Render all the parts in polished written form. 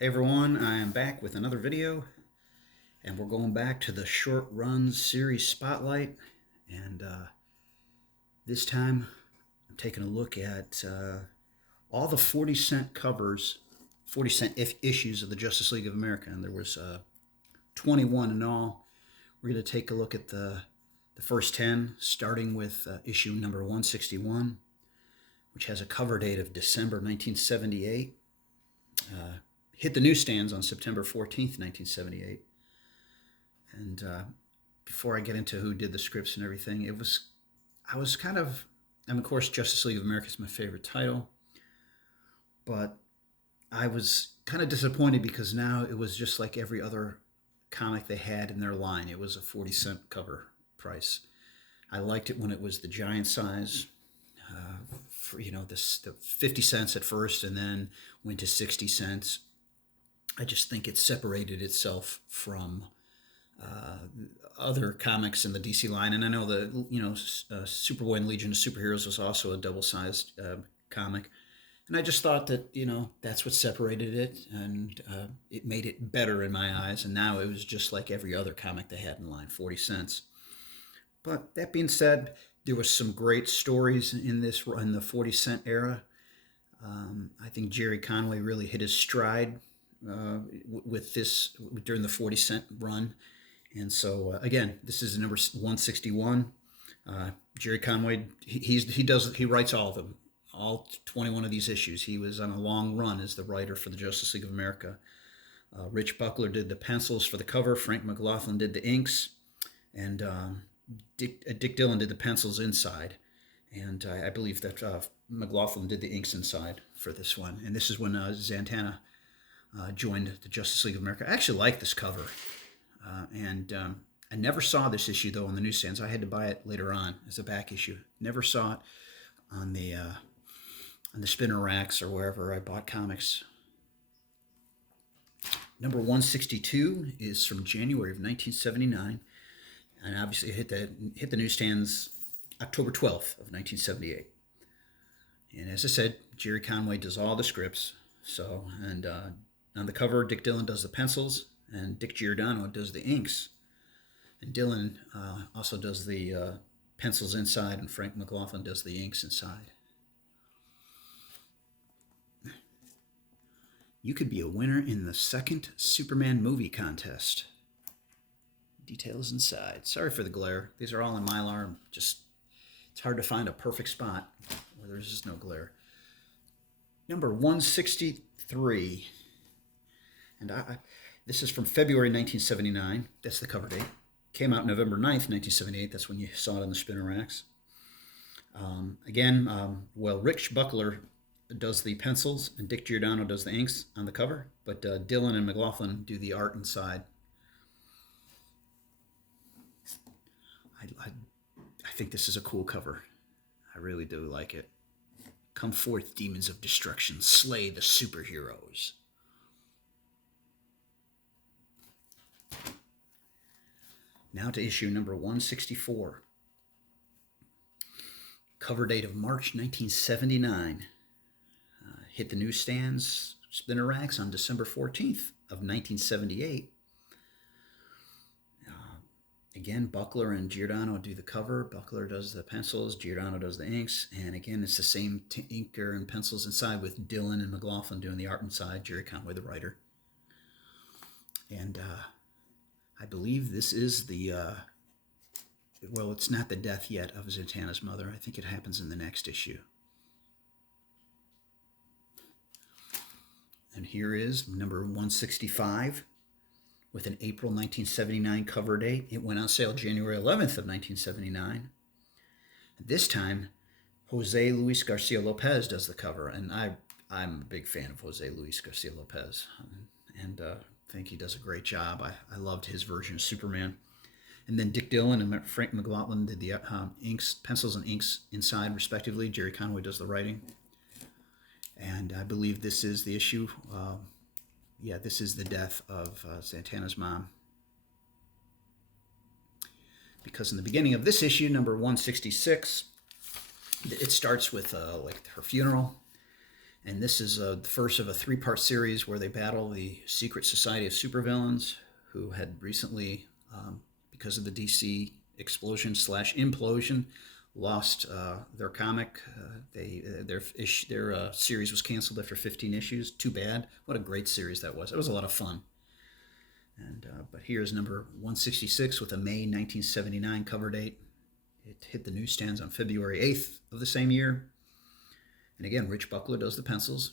Hey everyone, I am back with another video, and we're going back to the Short Runs Series Spotlight. And this time I'm taking a look at all the 40 cent covers, 40 cent issues of the Justice League of America. And there was 21 in all. We're going to take a look at the first 10, starting with issue number 161, which has a cover date of December 1978. Hit the newsstands on September 14th, 1978. And before I get into who did the scripts and everything, I was kind of, and of course, Justice League of America is my favorite title, but I was kind of disappointed because now it was just like every other comic they had in their line. It was a 40 cent cover price. I liked it when it was the giant size, for the 50 cents at first, and then went to 60 cents. I just think it separated itself from other comics in the DC line. And I know Superboy and Legion of Superheroes was also a double-sized comic. And I just thought that, that's what separated it, and it made it better in my eyes. And now it was just like every other comic they had in line, 40 cents. But that being said, there was some great stories in the 40 cent era. I think Jerry Conway really hit his stride with this during the 40 cent run. And so again, this is number 161. Jerry Conway, he writes all of them, all 21 of these issues. He was on a long run as the writer for the Justice League of America. Rich Buckler did the pencils for the cover. Frank McLaughlin did the inks, and Dick Dillon did the pencils inside. And I believe that McLaughlin did the inks inside for this one. And this is when Zatanna joined the Justice League of America. I actually like this cover. And I never saw this issue, though, on the newsstands. I had to buy it later on as a back issue. Never saw it on the spinner racks or wherever I bought comics. Number 162 is from January of 1979. And obviously it hit the newsstands October 12th of 1978. And as I said, Jerry Conway does all the scripts. So, and on the cover, Dick Dillon does the pencils, and Dick Giordano does the inks. And Dillon also does the pencils inside, and Frank McLaughlin does the inks inside. You could be a winner in the second Superman movie contest. Details inside. Sorry for the glare. These are all in Mylar. It's hard to find a perfect spot where there's just no glare. Number 163. And this is from February 1979. That's the cover date. Came out November 9th, 1978. That's when you saw it on the spinner racks. Rich Buckler does the pencils, and Dick Giordano does the inks on the cover, but Dillon and McLaughlin do the art inside. I think this is a cool cover. I really do like it. Come forth, demons of destruction, slay the superheroes. Now to issue number 164. Cover date of March 1979. Hit the newsstands, spinner racks on December 14th of 1978. Again, Buckler and Giordano do the cover. Buckler does the pencils, Giordano does the inks. And again, it's the same inker and pencils inside, with Dillon and McLaughlin doing the art inside, Jerry Conway the writer. And I believe this is it's not the death yet of Zatanna's mother. I think it happens in the next issue. And here is number 165 with an April 1979 cover date. It went on sale January 11th of 1979. This time, Jose Luis Garcia Lopez does the cover, and I'm a big fan of Jose Luis Garcia Lopez, and I think he does a great job. I loved his version of Superman. And then Dick Dillon and Frank McLaughlin did the inks, pencils and inks inside, respectively. Jerry Conway does the writing. And I believe this is the issue. This is the death of Zatanna's mom. Because in the beginning of this issue, number 166, it starts with her funeral. And this is the first of a three-part series where they battle the secret society of supervillains who had recently, because of the DC explosion slash implosion, lost their comic. Their series was canceled after 15 issues. Too bad. What a great series that was. It was a lot of fun. And but here's number 166 with a May 1979 cover date. It hit the newsstands on February 8th of the same year. And again, Rich Buckler does the pencils.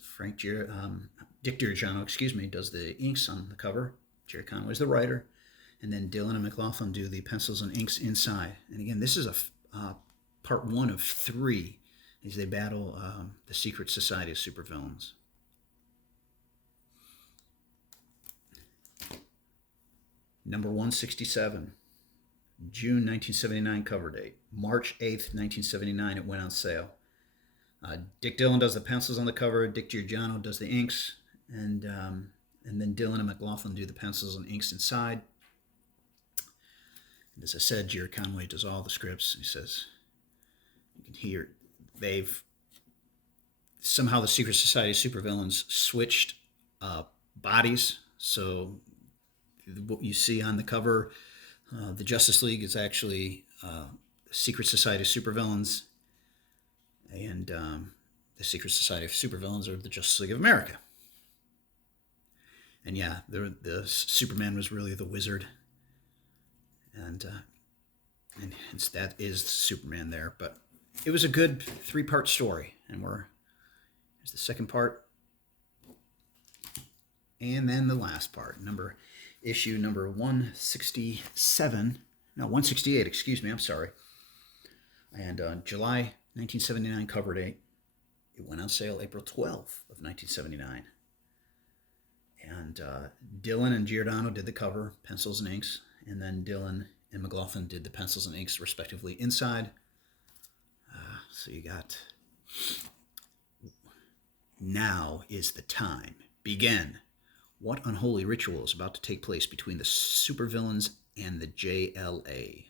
Dick Dirigiano, does the inks on the cover. Jerry Conway's the writer. And then Dylan and McLaughlin do the pencils and inks inside. And again, this is a part one of three as they battle the secret society of supervillains. Number 167, June 1979 cover date. March 8th, 1979, it went on sale. Dick Dillon does the pencils on the cover. Dick Giordano does the inks, and then Dylan and McLaughlin do the pencils and inks inside. And as I said, Jerry Conway does all the scripts. He says, you can hear somehow the Secret Society of Supervillains switched bodies. So what you see on the cover, the Justice League is actually Secret Society of Supervillains, and the Secret Society of Supervillains are the Justice League of America. And yeah, the Superman was really the wizard, and that is Superman there. But it was a good three-part story, and here's the second part, and then the last part, issue number 168, excuse me, I'm sorry. And July 1979 cover date. It went on sale April 12th of 1979. And Dylan and Giordano did the cover, pencils and inks, and then Dylan and McLaughlin did the pencils and inks respectively inside. So you got, now is the time. Begin. What unholy ritual is about to take place between the supervillains and the JLA?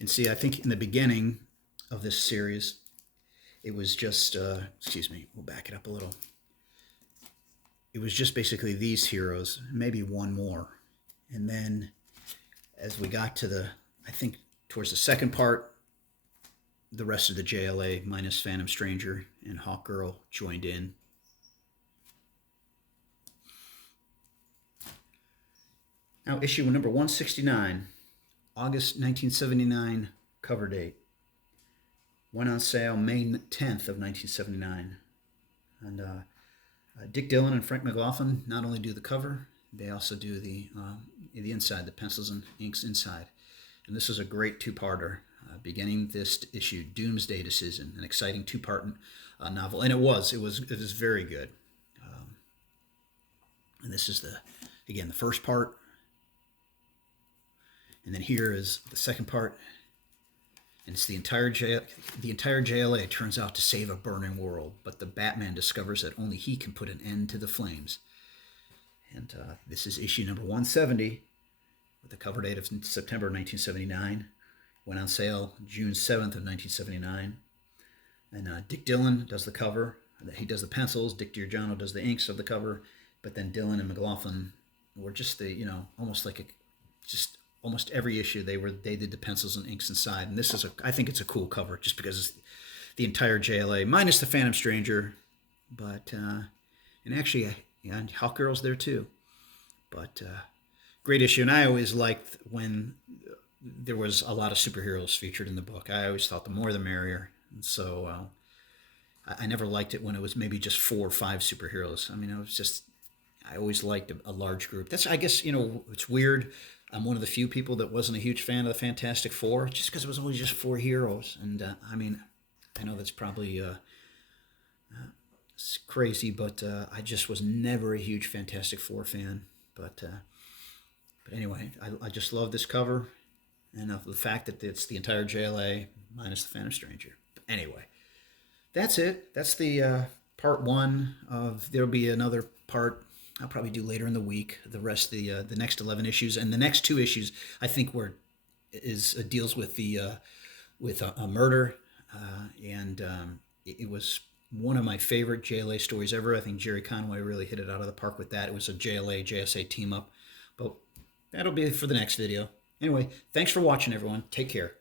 And see, I think in the beginning of this series, it was just, we'll back it up a little. It was just basically these heroes, maybe one more. And then as we got to towards the second part, the rest of the JLA minus Phantom Stranger and Hawkgirl joined in. Now, issue number 169, August 1979 cover date. Went on sale May 10th of 1979. And Dick Dillon and Frank McLaughlin not only do the cover, they also do the inside, the pencils and inks inside. And this is a great two-parter. Beginning this issue, Doomsday Decision, an exciting two-part novel, and it was very good. And this is the first part, and then here is the second part, and it's the entire JLA turns out to save a burning world, but the Batman discovers that only he can put an end to the flames. And this is issue number 170, with the cover date of September 1979. Went on sale June 7th of 1979. And Dick Dillon does the cover. He does the pencils. Dick Giordano does the inks of the cover. But then Dillon and McLaughlin were just almost every issue they did the pencils and inks inside. And I think it's a cool cover just because it's the entire JLA minus the Phantom Stranger. But and actually, and Hawkgirl's there too. But great issue. And I always liked when there was a lot of superheroes featured in the book. I always thought the more the merrier. And so I never liked it when it was maybe just 4 or 5 superheroes. I mean, I always liked a large group. I guess, it's weird. I'm one of the few people that wasn't a huge fan of the Fantastic Four, just because it was always just 4 heroes. And I mean, I know that's probably it's crazy, but I just was never a huge Fantastic Four fan. But anyway, I just love this cover. And the fact that it's the entire JLA minus the Phantom Stranger. But anyway, that's it. That's the part one of. There'll be another part I'll probably do later in the week. The rest of the next 11 issues, and the next 2 issues I think deals with the with a murder, and it was one of my favorite JLA stories ever. I think Jerry Conway really hit it out of the park with that. It was a JLA JSA team up, but that'll be for the next video. Anyway, thanks for watching, everyone. Take care.